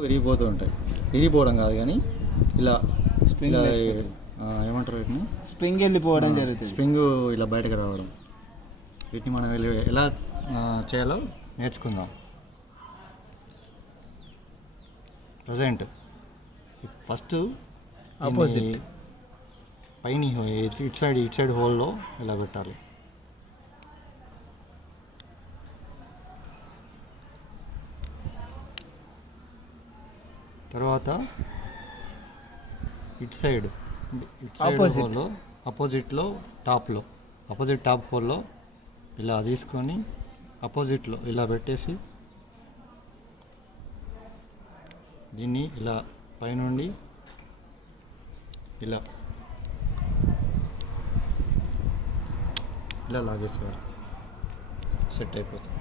విరిగిపోతూ ఉంటాయి. విరిగిపోవడం కాదు కానీ ఇలా స్ప్రింగ్ ఇలా లేచిపోతుంది. ఏమంటారు వీటిని, స్ప్రింగ్ వెళ్ళిపోవడం జరుగుతుంది. స్ప్రింగ్ ఇలా బయటకు రావడం. వీటిని మనం ఎలా చేయాలో నేర్చుకుందాం. ప్రజెంట్ ఫస్ట్ ఆపోజిట్ పైన ఇటు సైడ్ హోల్లో ఇలా పెట్టాలి. తర్వాత ఇటు సైడ్ Opposite. హోల్లో ఆపోజిట్ టాప్ హోల్లో ఇలా తీసుకొని ఆపోజిట్లో ఇలా పెట్టేసి దీన్ని ఇలా పైనుండి ఇలా ఇలా లాగేసేవారు, సెట్ అయిపోతుంది.